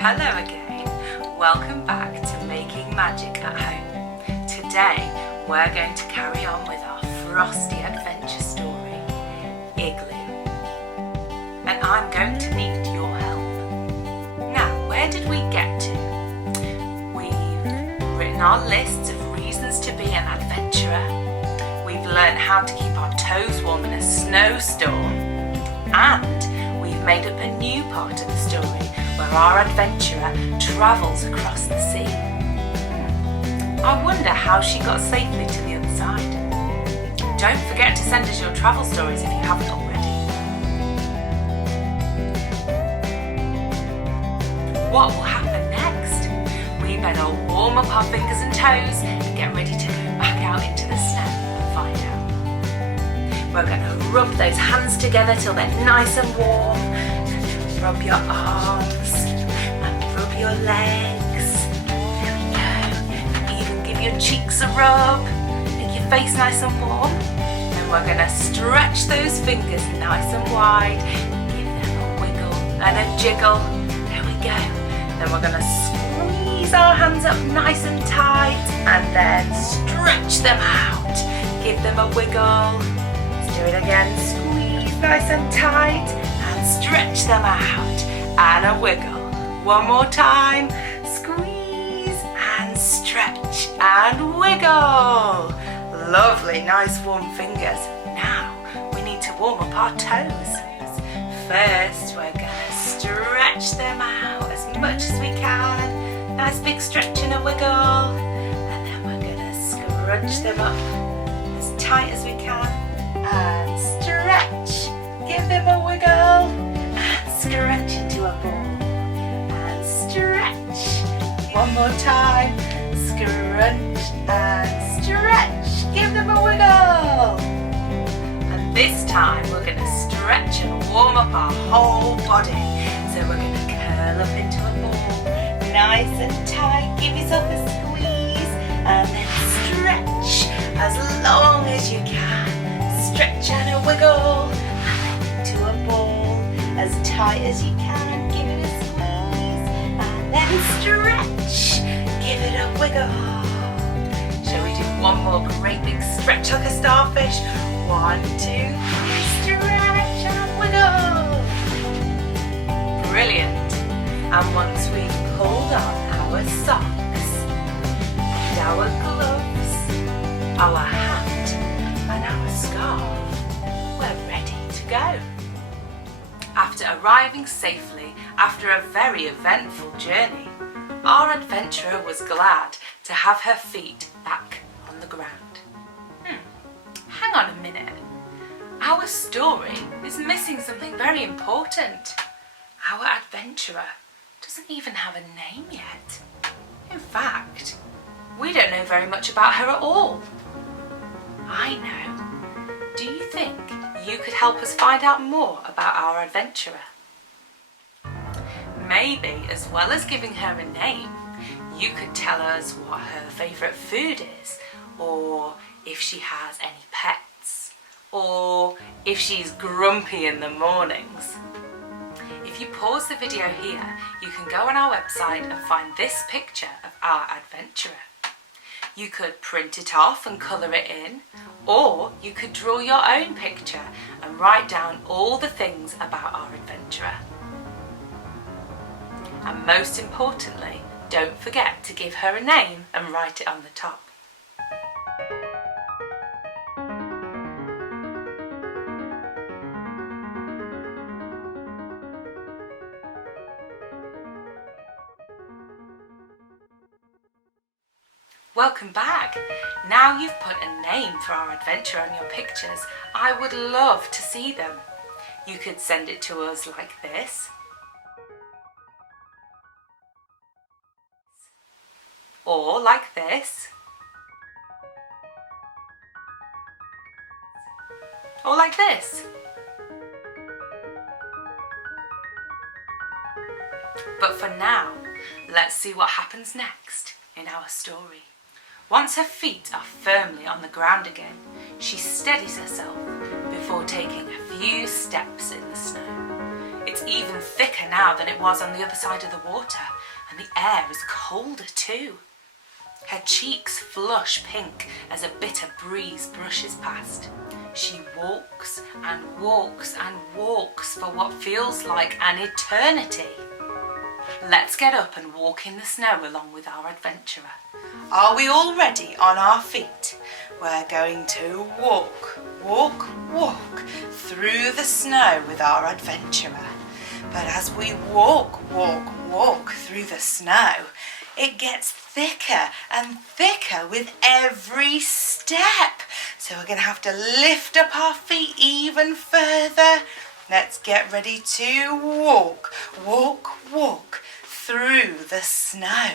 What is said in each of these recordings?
Hello again, welcome back to Making Magic at Home. Today we're going to carry on with our frosty adventure story, IGLOO. And I'm going to need your help. Now, where did we get to? We've written our lists of reasons to be an adventurer. We've learned how to keep our toes warm in a snowstorm. And we've made up a new part of the story where our adventurer travels across the sea. I wonder how she got safely to the other side. Don't forget to send us your travel stories if you haven't already. What will happen next? We better warm up our fingers and toes and get ready to go back out into the snow and find out. We're going to rub those hands together till they're nice and warm. Rub your arms and rub your legs. There we go. Even give your cheeks a rub. Make your face nice and warm. Then we're going to stretch those fingers nice and wide. Give them a wiggle and a jiggle. There we go. Then we're going to squeeze our hands up nice and tight and then stretch them out. Give them a wiggle. Let's do it again. Squeeze nice and tight. Stretch them out and a wiggle. One more time. Squeeze and stretch and wiggle. Lovely, nice warm fingers. Now we need to warm up our toes. First we're going to stretch them out as much as we can. Nice big stretch and a wiggle. And then we're going to scrunch them up as tight as we can and stretch. Give them a wiggle and stretch into a ball and stretch. One more time. Scrunch and stretch. Give them a wiggle. And this time we're going to stretch and warm up our whole body. So we're going to curl up into a ball. Nice and tight. Give yourself a squeeze and then stretch as long as you can. Stretch and a wiggle. A ball as tight as you can. Give it a squeeze and then stretch. Give it a wiggle. Shall we do one more great big stretch like a starfish? 1, 2, 3, stretch and wiggle. Brilliant. And once we've pulled on our socks and our gloves, our hat and our scarf, we're ready to go. After arriving safely after a very eventful journey, our adventurer was glad to have her feet back on the ground. Hang on a minute. Our story is missing something very important. Our adventurer doesn't even have a name yet. In fact, we don't know very much about her at all. I know. Do you think you could help us find out more about our adventurer? Maybe, as well as giving her a name, you could tell us what her favourite food is, or if she has any pets, or if she's grumpy in the mornings. If you pause the video here, you can go on our website and find this picture of our adventurer. You could print it off and colour it in, or you could draw your own picture and write down all the things about our adventurer. And most importantly, don't forget to give her a name and write it on the top. Welcome back. Now you've put a name for our adventure on your pictures, I would love to see them. You could send it to us like this, or like this, or like this. But for now, let's see what happens next in our story. Once her feet are firmly on the ground again, she steadies herself before taking a few steps in the snow. It's even thicker now than it was on the other side of the water, and the air is colder too. Her cheeks flush pink as a bitter breeze brushes past. She walks and walks and walks for what feels like an eternity. Let's get up and walk in the snow along with our adventurer. Are we all ready on our feet? We're going to walk, walk, walk through the snow with our adventurer. But as we walk, walk, walk through the snow, it gets thicker and thicker with every step. So we're going to have to lift up our feet even further. Let's get ready to walk, walk, walk through the snow.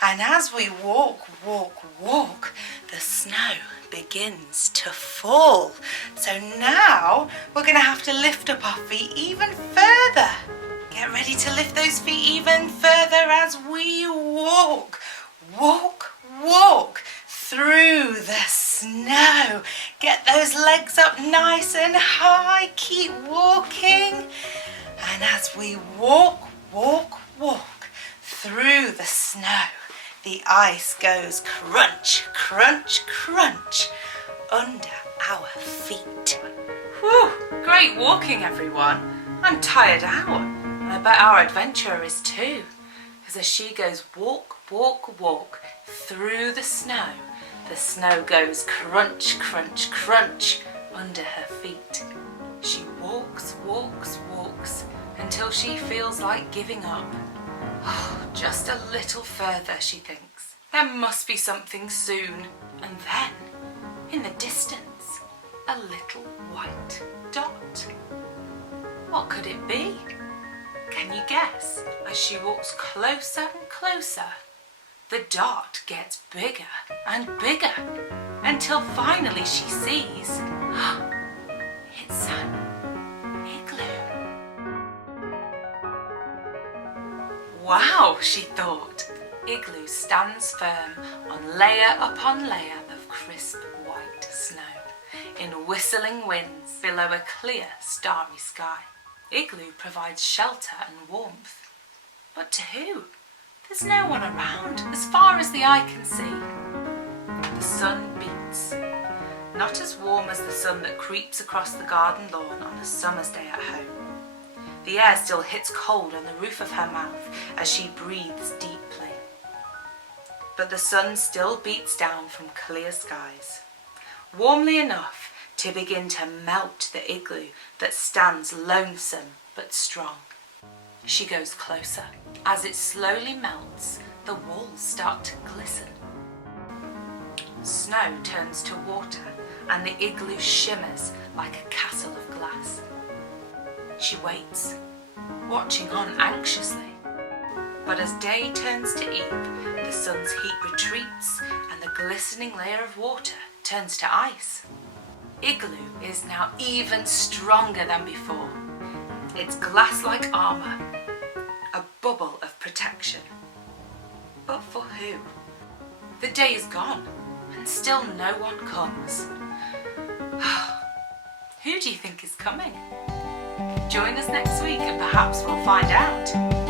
And as we walk, walk, walk, the snow begins to fall. So now we're going to have to lift up our feet even further. Get ready to lift those feet even further as we walk, walk, walk through the snow. Get those legs up nice and high. Keep walking. And as we walk, walk, walk through the snow, the ice goes crunch, crunch, crunch under our feet. Whew, great walking, everyone. I'm tired out, and I bet our adventurer is too, because as she goes walk, walk, walk through the snow goes crunch, crunch, crunch under her feet. She walks, walks, walks until she feels like giving up. Just a little further, she thinks. There must be something soon. And then, in the distance, a little white dot. What could it be? Can you guess? As she walks closer and closer, the dot gets bigger and bigger until finally she sees it's an igloo. Wow, she thought. Igloo stands firm on layer upon layer of crisp white snow, in whistling winds below a clear, starry sky. Igloo provides shelter and warmth. But to who? There's no one around, as far as the eye can see. The sun beats. Not as warm as the sun that creeps across the garden lawn on a summer's day at home. The air still hits cold on the roof of her mouth as she breathes deeply. But the sun still beats down from clear skies, warmly enough to begin to melt the igloo that stands lonesome but strong. She goes closer. As it slowly melts, the walls start to glisten. Snow turns to water and the igloo shimmers like a castle of glass. She waits, watching on anxiously. But as day turns to eve, the sun's heat retreats and the glistening layer of water turns to ice. Igloo is now even stronger than before. It's glass-like armour, a bubble of protection. But for who? The day is gone, and still no one comes. Who do you think is coming? Join us next week and perhaps we'll find out.